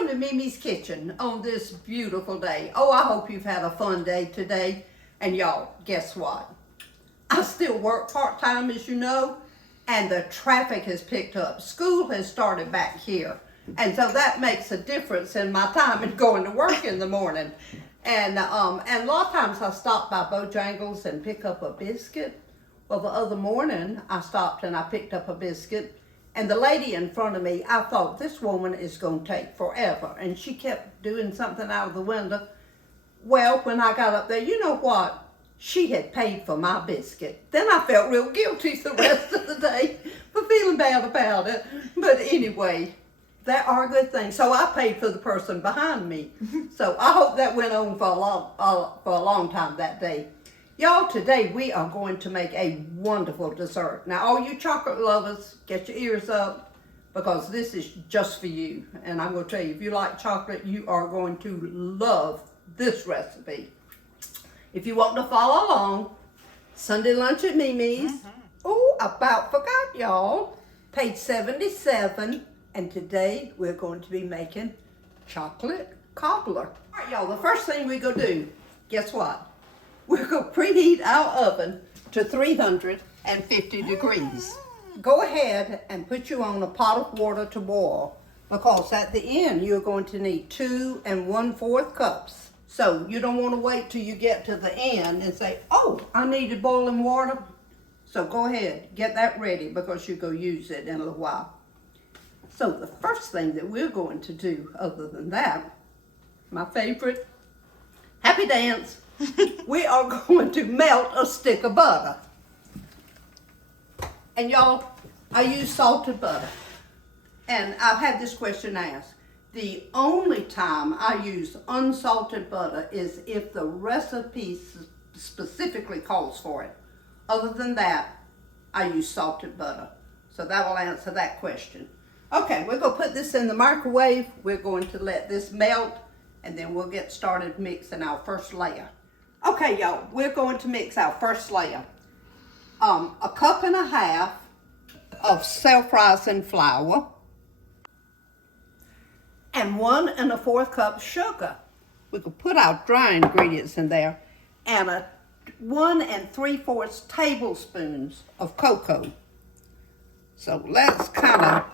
Welcome to MeMe's Kitchen on this beautiful day. Oh, I hope you've had a fun day today. And y'all, guess what? I still work part-time, as you know, and the traffic has picked up. School has started back here. And so that makes a difference in my time in going to work in the morning. And a lot of times I stop by Bojangles and pick up a biscuit. Well, the other morning I stopped and I picked up a biscuit. And the lady in front of me, I thought, this woman is going to take forever. And she kept doing something out of the window. Well, when I got up there, you know what? She had paid for my biscuit. Then I felt real guilty the rest of the day for feeling bad about it. But anyway, there are good things. So I paid for the person behind me. So I hope that went on for a long time that day. Y'all, today we are going to make a wonderful dessert. Now, all you chocolate lovers, get your ears up because this is just for you. And I'm going to tell you, if you like chocolate, you are going to love this recipe. If you want to follow along, Sunday lunch at MeMe's. Oh, about forgot, y'all. Page 77. And today we're going to be making chocolate cobbler. All right, y'all, the first thing we're going to do, guess what? We're going to preheat our oven to 350 degrees. Go ahead and put you on a pot of water to boil because at the end you're going to need 2 1/4 cups. So you don't want to wait till you get to the end and say, oh, I needed boiling water. So go ahead, get that ready because you're going to use it in a little while. So the first thing that we're going to do other than that, my favorite, happy dance. We are going to melt a stick of butter. And y'all, I use salted butter. And I've had this question asked. The only time I use unsalted butter is if the recipe specifically calls for it. Other than that, I use salted butter. So that will answer that question. Okay, we're going to put this in the microwave. We're going to let this melt, and then we'll get started mixing our first layer. Okay, y'all, we're going to mix our first layer. 1.5 cups of self-rising flour and 1 1/4 cup sugar. We could put our dry ingredients in there and 1 3/4 tablespoons of cocoa. So let's kind of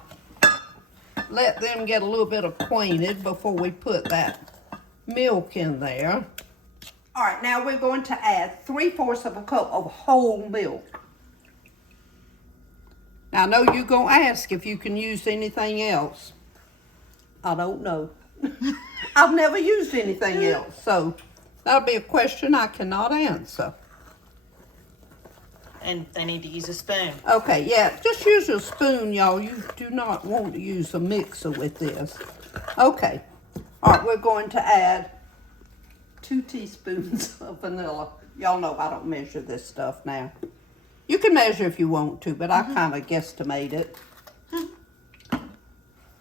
let them get a little bit acquainted before we put that milk in there. All right, now we're going to add 3/4 cup of whole milk. Now, I know you're going to ask if you can use anything else. I don't know. I've never used anything else, so that'll be a question I cannot answer. And they need to use a spoon. Okay, yeah, just use a spoon, y'all. You do not want to use a mixer with this. Okay, all right, we're going to add 2 teaspoons of vanilla. Y'all know I don't measure this stuff now. You can measure if you want to, but I kind of guesstimate it.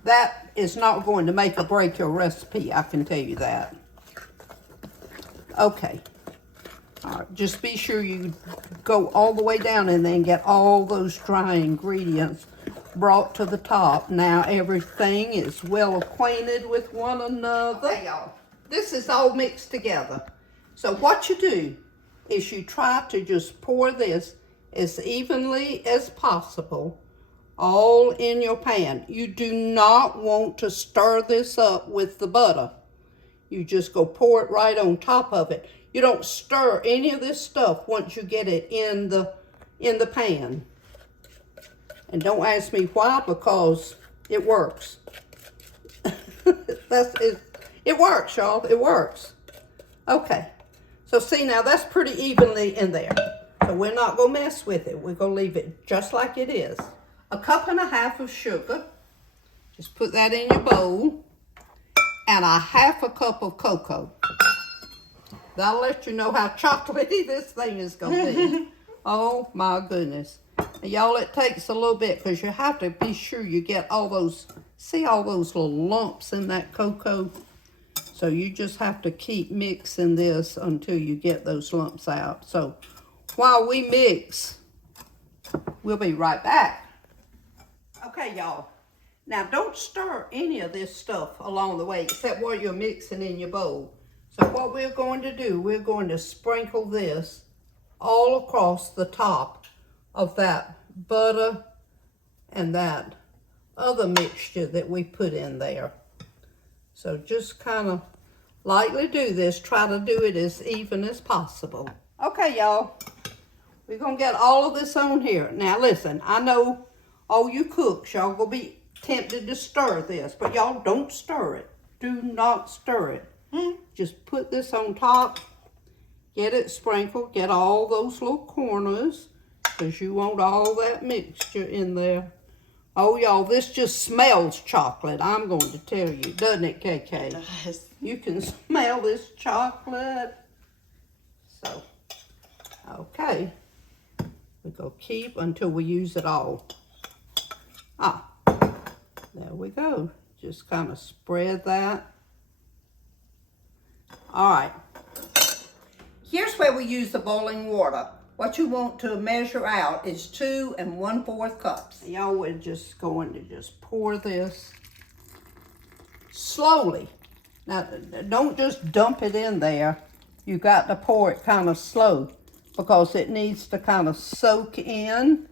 That is not going to make or break your recipe, I can tell you that. Okay. All right, just be sure you go all the way down and then get all those dry ingredients brought to the top. Now everything is well acquainted with one another. Okay, y'all. This is all mixed together. So what you do is you try to just pour this as evenly as possible all in your pan. You do not want to stir this up with the butter. You just go pour it right on top of it. You don't stir any of this stuff once you get it in the pan. And don't ask me why, because it works. It works, y'all. It works. Okay. So see now, that's pretty evenly in there. So we're not going to mess with it. We're going to leave it just like it is. 1.5 cups of sugar. Just put that in your bowl. And 1/2 cup of cocoa. That'll let you know how chocolatey this thing is going to be. Oh my goodness. Y'all, it takes a little bit because you have to be sure you get all those, see all those little lumps in that cocoa? So you just have to keep mixing this until you get those lumps out. So while we mix, we'll be right back. Okay, y'all. Now, don't stir any of this stuff along the way except what you're mixing in your bowl. So what we're going to do, we're going to sprinkle this all across the top of that butter and that other mixture that we put in there. So just kind of lightly do this. Try to do it as even as possible. Okay, y'all. We're going to get all of this on here. Now, listen, I know all you cooks, y'all going to be tempted to stir this, but y'all don't stir it. Do not stir it. Just put this on top, get it sprinkled, get all those little corners, because you want all that mixture in there. Oh, y'all, this just smells chocolate, I'm going to tell you, doesn't it, KK? It does. You can smell this chocolate. So, okay. We're going to keep until we use it all. There we go. Just kind of spread that. All right. Here's where we use the boiling water. What you want to measure out is 2 1/4 cups. Y'all, we're just going to just pour this slowly. Now, don't just dump it in there. You got to pour it kind of slow because it needs to kind of soak in.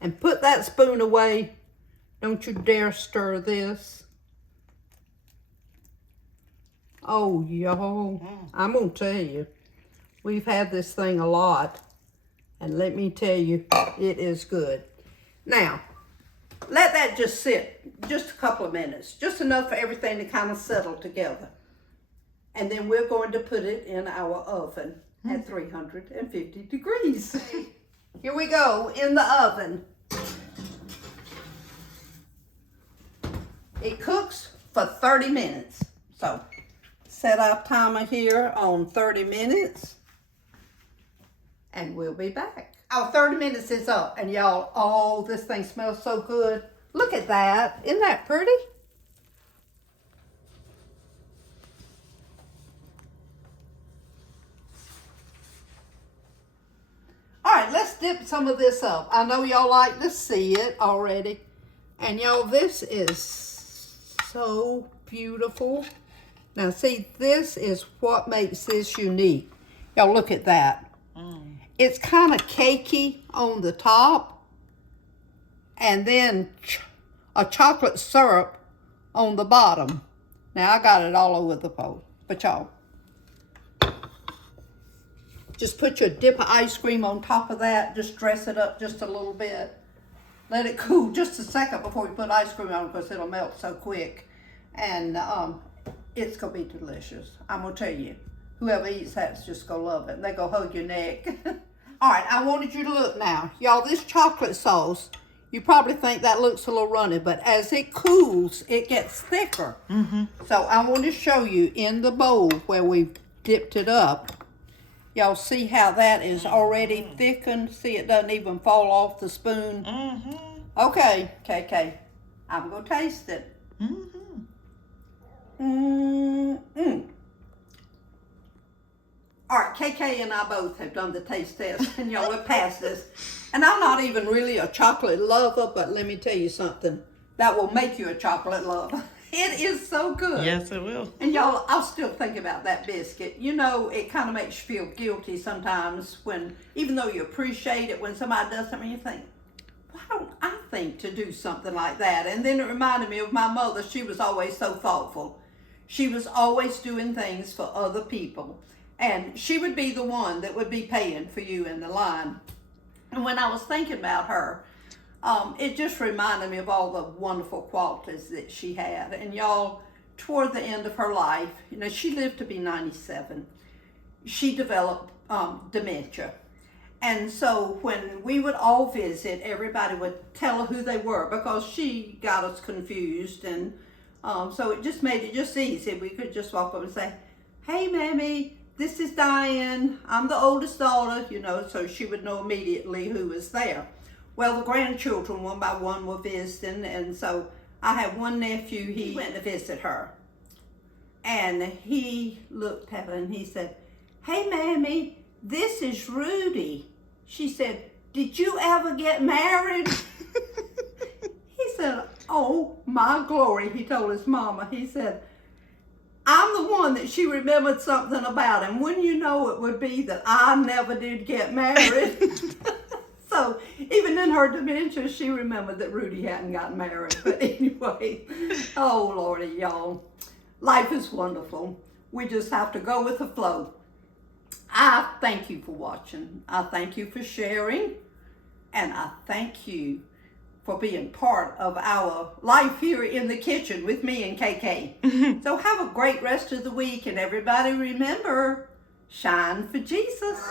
And put that spoon away. Don't you dare stir this. Oh, y'all, I'm going to tell you, we've had this thing a lot. And let me tell you, it is good. Now, let that just sit just a couple of minutes. Just enough for everything to kind of settle together. And then we're going to put it in our oven at 350 degrees. Here we go, in the oven. It cooks for 30 minutes. So, set our timer here on 30 minutes. And we'll be back. Our 30 minutes is up. And y'all, oh, this thing smells so good. Look at that. Isn't that pretty? All right, let's dip some of this up. I know y'all like to see it already. And y'all, this is so beautiful. Now see, this is what makes this unique. Y'all look at that. It's kind of cakey on the top. And then a chocolate syrup on the bottom. Now I got it all over the bowl. But y'all, just put your dip of ice cream on top of that. Just dress it up just a little bit. Let it cool just a second before you put ice cream on because it'll melt so quick. And it's going to be delicious. I'm going to tell you, whoever eats that's just going to love it. They're going to hug your neck. All right, I wanted you to look now. Y'all, this chocolate sauce, you probably think that looks a little runny, but as it cools, it gets thicker. So I want to show you in the bowl where we've dipped it up. Y'all see how that is already thickened? See, it doesn't even fall off the spoon. Okay, KK, I'm going to taste it. All right, KK and I both have done the taste test, and y'all have passed this. And I'm not even really a chocolate lover, but let me tell you something. That will make you a chocolate lover. It is so good. Yes, it will. And y'all, I'll still think about that biscuit. You know, it kind of makes you feel guilty sometimes when, even though you appreciate it, when somebody does something, you think, why don't I think to do something like that? And then it reminded me of my mother. She was always so thoughtful. She was always doing things for other people. And she would be the one that would be paying for you in the line. And when I was thinking about her, it just reminded me of all the wonderful qualities that she had. And y'all, toward the end of her life, you know, she lived to be 97. She developed dementia. And so when we would all visit, everybody would tell her who they were because she got us confused. And so it just made it just easy. We could just walk up and say, hey, Mammy, this is Diane. I'm the oldest daughter, you know, so she would know immediately who was there. Well, the grandchildren, one by one, were visiting, and so I had one nephew, he went to visit her. And he looked at her and he said, hey, Mammy, this is Rudy. She said, did you ever get married? He said, oh my glory, he told his mama. He said, I'm the one that she remembered something about, and wouldn't you know it would be that I never did get married. So even in her dementia, she remembered that Rudy hadn't gotten married. But anyway, oh Lordy, y'all, life is wonderful. We just have to go with the flow. I thank you for watching. I thank you for sharing, and I thank you for being part of our life here in the kitchen with me and KK. So have a great rest of the week, and everybody remember, shine for Jesus.